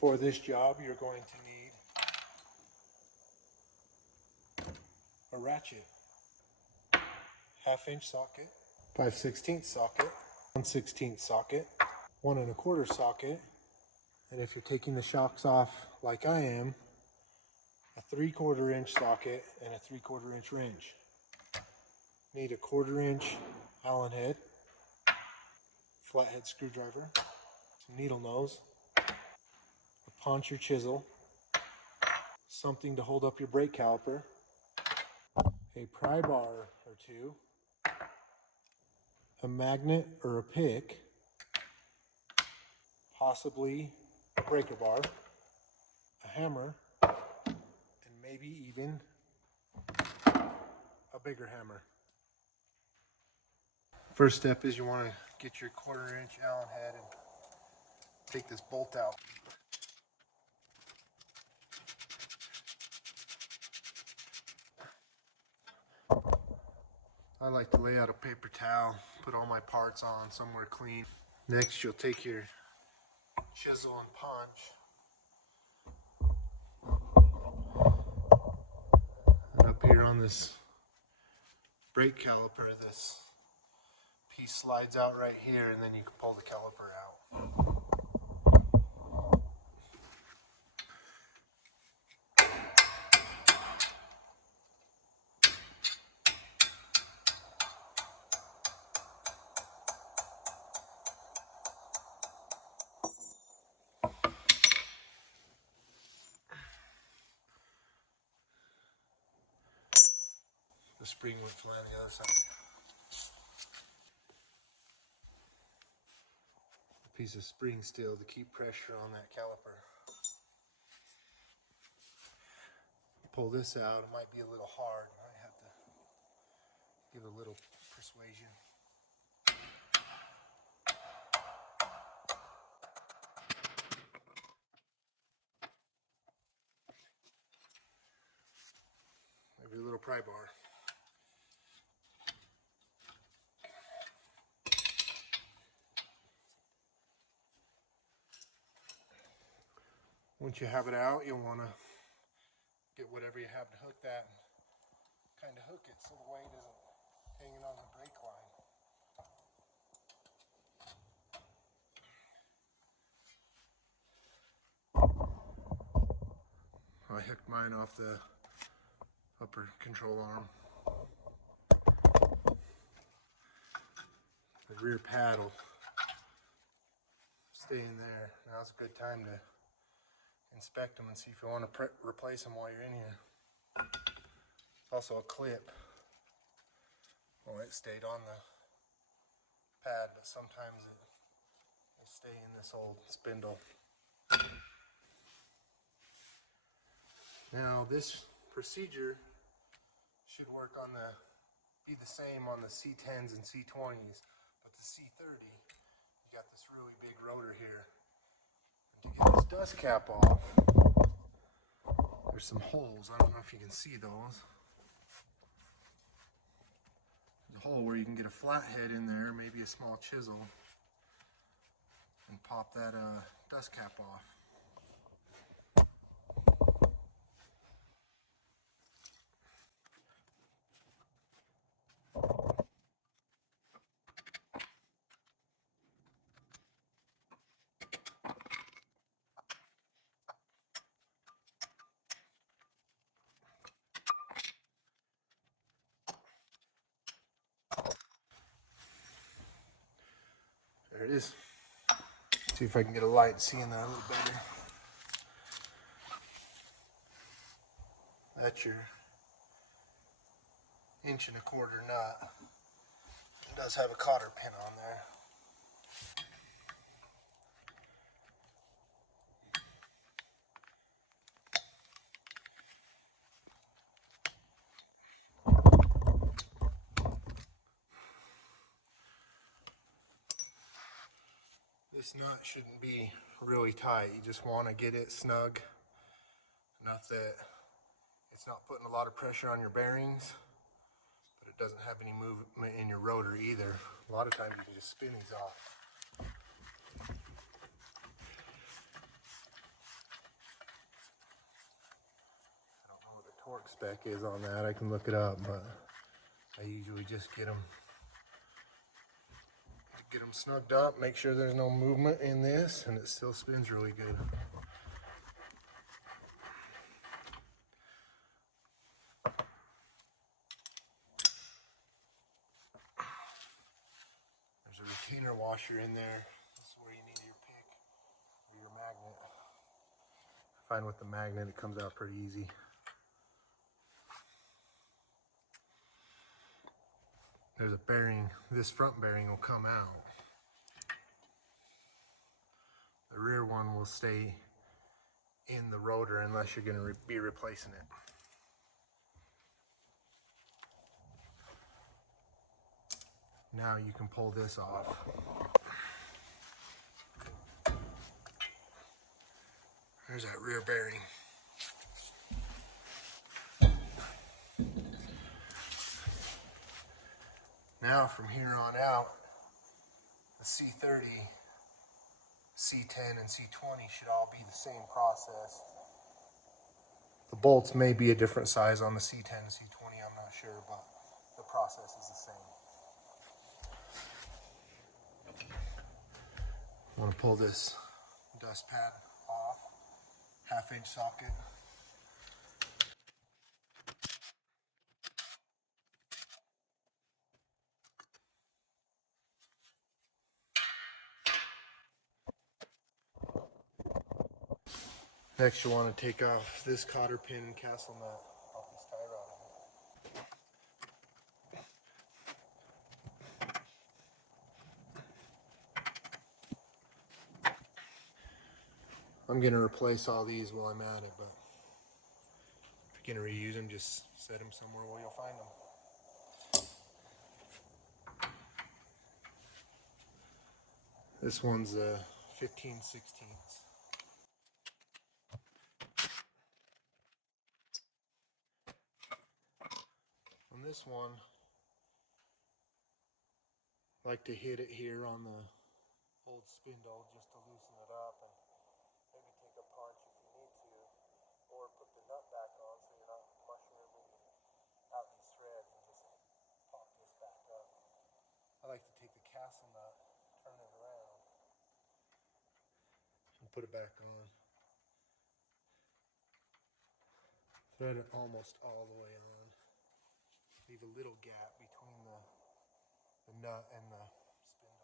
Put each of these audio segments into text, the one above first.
For this job, you're going to need a ratchet, 1/2 inch socket, 5/16 socket, 1/16 socket, 1 1/4 socket, and if you're taking the shocks off like I am, a 3/4 inch socket and a 3/4 inch wrench. Need a 1/4 inch Allen head, flathead screwdriver, some needle nose, a punch or chisel, something to hold up your brake caliper, a pry bar or two, a magnet or a pick, possibly a breaker bar, a hammer, and maybe even a bigger hammer. First step is you want to get your 1/4 inch Allen head and take this bolt out. I like to lay out a paper towel, put all my parts on somewhere clean. Next, you'll take your chisel and punch, and up here on this brake caliper, this piece slides out right here, and then you can pull the caliper out. The spring went fly on the other side. A piece of spring steel to keep pressure on that caliper. Pull this out. It might be a little hard. I have to give a little persuasion. Maybe a little pry bar. Once you have it out, you'll want to get whatever you have to hook that and kind of hook it so the weight isn't hanging on the brake line. I hooked mine off the upper control arm. The rear pad will stay in there. Now's a good time to inspect them and see if you want to replace them while you're in here. It's also a clip. Well, it stayed on the pad, but sometimes they stay in this old spindle. Now this procedure should be the same on the C10s and C20s, but the C30, you got this really big rotor here. And to get this dust cap off, there's some holes. I don't know if you can see those. There's a hole where you can get a flathead in there, maybe a small chisel, and pop that dust cap off. There it is. See if I can get a light seeing that a little better. That's your 1 1/4 nut. It does have a cotter pin on there. This nut shouldn't be really tight. You just want to get it snug enough that it's not putting a lot of pressure on your bearings, but it doesn't have any movement in your rotor either. A lot of times you can just spin these off. torque spec is on that. I can look it up, but I usually just get them snugged up, make sure there's no movement in this, and it still spins really good. There's a retainer washer in there. This is where you need your pick or your magnet. I find with the magnet it comes out pretty easy. There's a bearing, this front bearing will come out. The rear one will stay in the rotor unless you're going to be replacing it. Now you can pull this off. There's that rear bearing. Now from here on out, the C30, C10, and C20 should all be the same process. The bolts may be a different size on the C10 and C20, I'm not sure, but the process is the same. I'm going to pull this dust pad off, 1/2 inch socket. Next you want to take off this cotter pin and castle nut off this tie rod. I'm going to replace all these while I'm at it, but if you're going to reuse them, just set them somewhere where you'll find them. This one's a 15/16. On this one, I like to hit it here on the old spindle just to loosen it up, and maybe take a punch if you need to, or put the nut back on so you're not mushrooming out these threads, and just pop this back up. I like to take the castle nut, turn it around, and put it back on. Thread it almost all the way on. Leave a little gap between the nut and the spindle.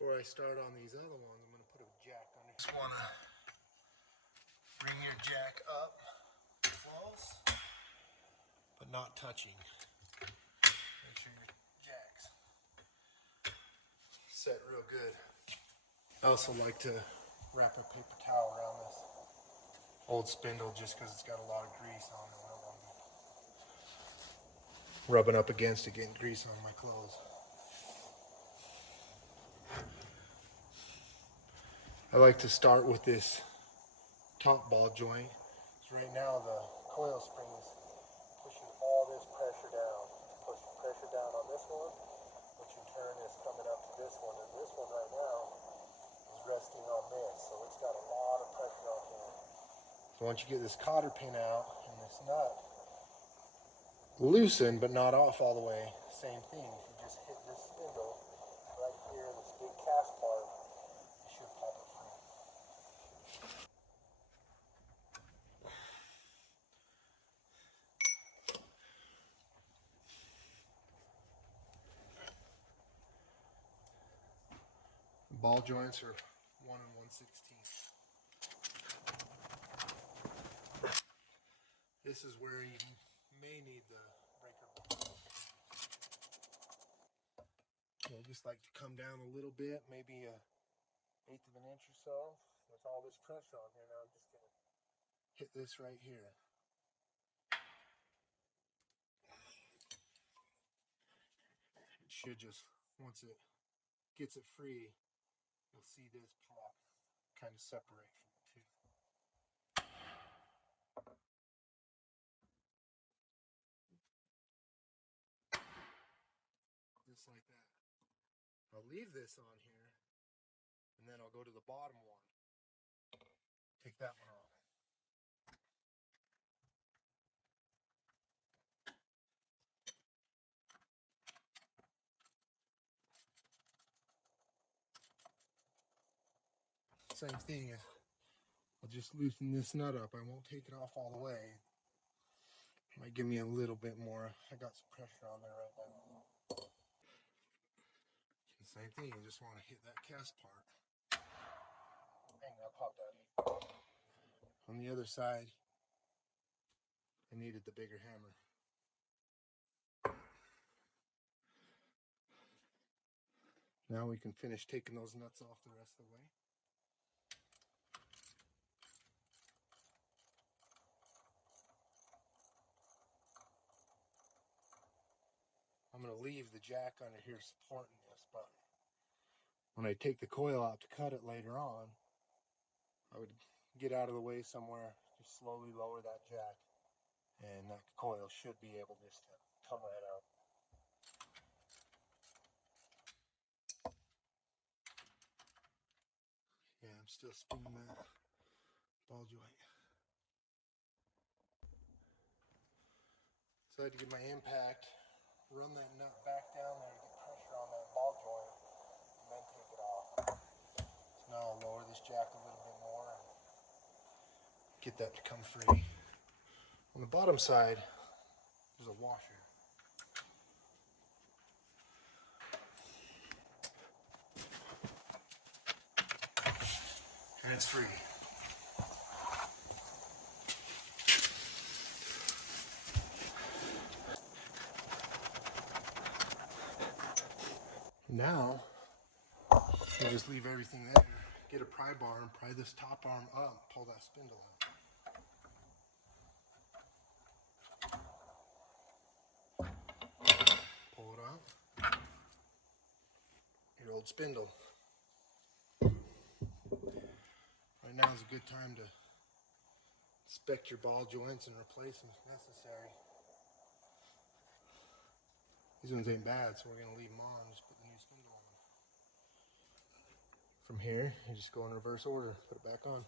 Before I start on these other ones, I'm going to put a jack under. Just want to bring your jack up close, but not touching. Make sure your jack's set real good. I also like to wrap a paper towel around this old spindle just because it's got a lot of grease on it. I don't want to be rubbing up against it, getting grease on my clothes. I like to start with this top ball joint. So right now the coil spring is pushing all this pressure down. It's pushing pressure down on this one, which in turn is coming up to this one. And this one right now is resting on this. So it's got a lot of pressure on here. So once you get this cotter pin out and this nut loosened but not off all the way, same thing. If you just hit this spindle right here, this big cast part, you should pop it free. Ball joints are 1 1/16. This is where you may need the breaker bolt. You'll just like to come down a little bit, maybe a 1/8 of an inch or so. With all this pressure on here now, I'm just going to hit this right here. should just, once it gets it free, you'll see this pop kind of separate from the two. Just like that. I'll leave this on here, and then I'll go to the bottom one. Take that one off. Same thing, I'll just loosen this nut up. I won't take it off all the way. Might give me a little bit more. I got some pressure on there right now. Same thing, you just want to hit that cast part. Bang, that popped out. On the other side, I needed the bigger hammer. Now we can finish taking those nuts off the rest of the way. I'm going to leave the jack under here supporting this, but when I take the coil out to cut it later on, I would get out of the way somewhere, just slowly lower that jack, and that coil should be able just to come right out. Yeah, I'm still spinning that ball joint. So I had to get my impact, run that nut back down there to get pressure on that ball joint, and then take it off. So now I'll lower this jack a little bit more and get that to come free. On the bottom side, there's a washer. And it's free. Now, you just leave everything there, get a pry bar and pry this top arm up, pull that spindle out. Pull it out. Your old spindle. Right now is a good time to inspect your ball joints and replace them if necessary. These ones ain't bad, so we're going to leave them on, just put the new spindle on. From here, you just go in reverse order, put it back on.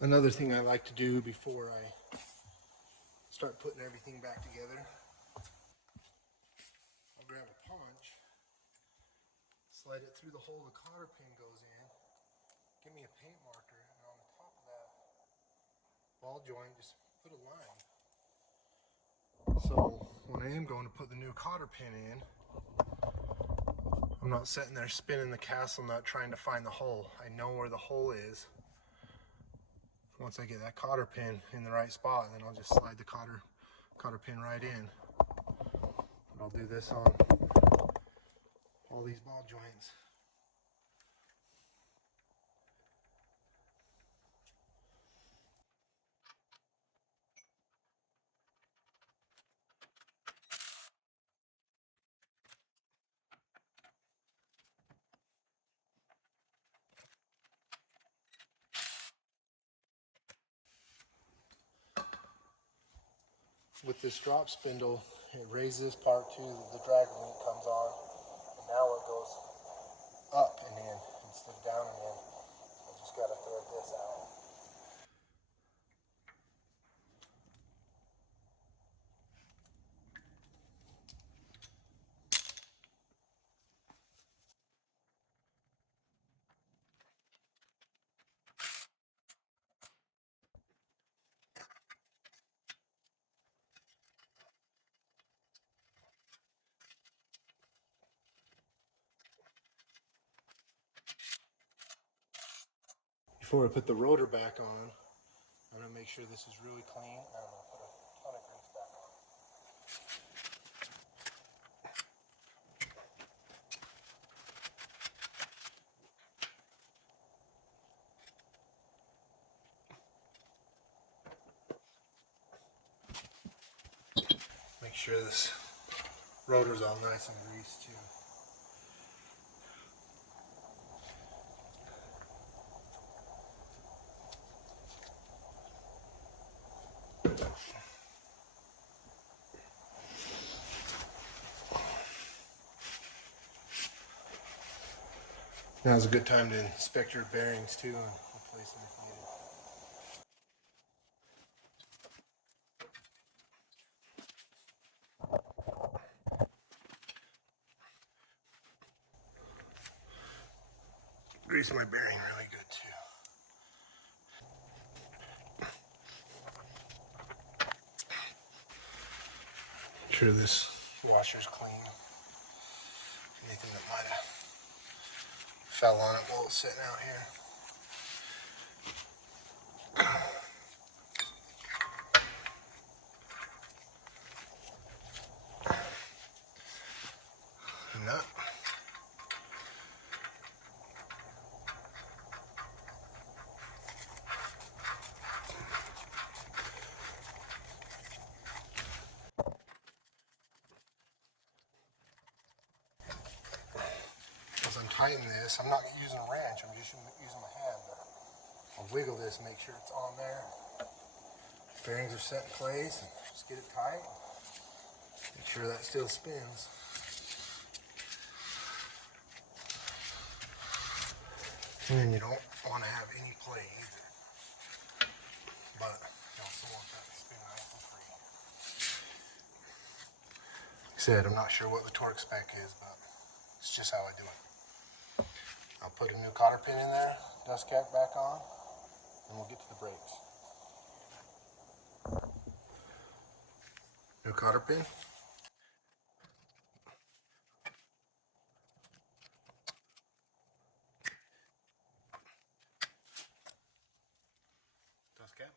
Another thing I like to do before I start putting everything back together, I'll grab a punch, slide it through the hole the cotter pin goes in, give me a paint marker, and on the top of that ball joint, just put a line. So when I am going to put the new cotter pin in, I'm not sitting there spinning the castle nut trying to find the hole. I know where the hole is. Once I get that cotter pin in the right spot, then I'll just slide the cotter pin right in. I'll do this on all these ball joints. With this drop spindle, it raises this part too, the drag link comes on, and now it goes up and in instead of down and in. I just got to thread this out. Before I put the rotor back on, I'm going to make sure this is really clean, and I'm going to put a ton of grease back on. sure this rotor's all nice and greased too. Now's a good time to inspect your bearings too and replace them if needed. Grease my bearing really good too. Make sure this washer's clean. Anything that might have fell on it while it's sitting out here. Nut. As I'm tightening this, I'm not using a wrench, I'm just using my hand. I'll wiggle this, make sure it's on there. Bearings are set in place, and just get it tight. Make sure that still spins. And then you don't want to have any play either. But you also want that to spin nice and free. Like I said, I'm not sure what the torque spec is, but it's just how I do it. I'll put a new cotter pin in there, dust cap back on, and we'll get to the brakes. New cotter pin. Dust cap.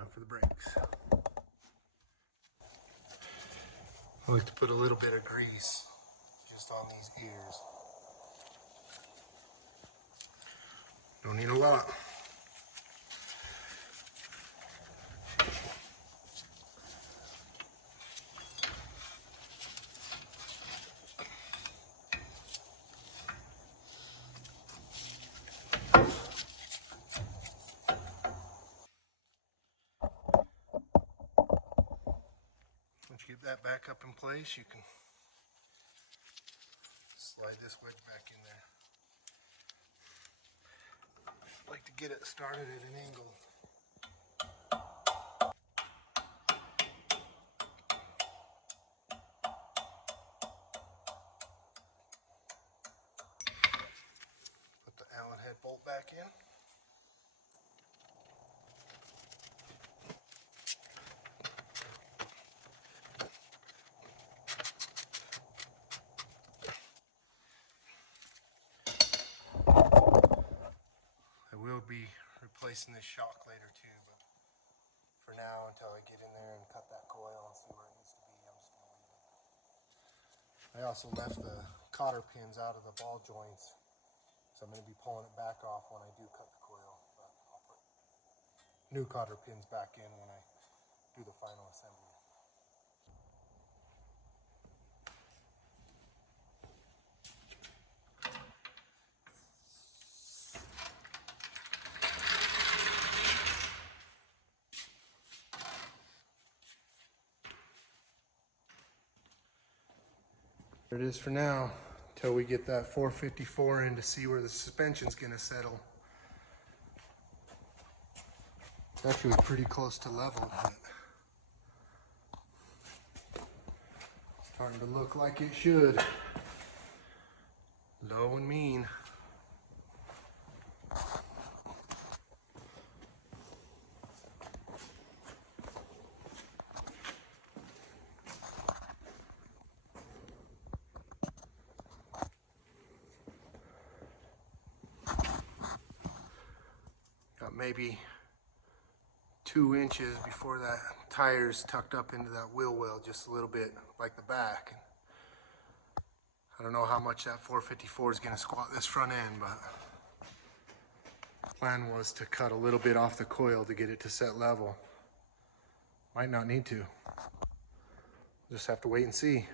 Now for the brakes. I like to put a little bit of grease just on these ears. Don't need a lot. Once you get that back up in place, you can slide this wedge back in there. I like to get it started at an angle. Put the Allen head bolt back in. I will be replacing this shock later too, but for now, until I get in there and cut that coil and see where it needs to be, I'm just going to leave it. I also left the cotter pins out of the ball joints, so I'm going to be pulling it back off when I do cut the coil, but I'll put new cotter pins back in when I do the final assembly. There it is for now, until we get that 454 in to see where the suspension's going to settle. It's actually pretty close to level, but it's starting to look like it should. Low and mean. Got maybe 2 inches before that tire's tucked up into that wheel well just a little bit, like the back. I don't know how much that 454 is going to squat this front end, but Plan was to cut a little bit off the coil to get it to set level. Might not need to. Just have to wait and see.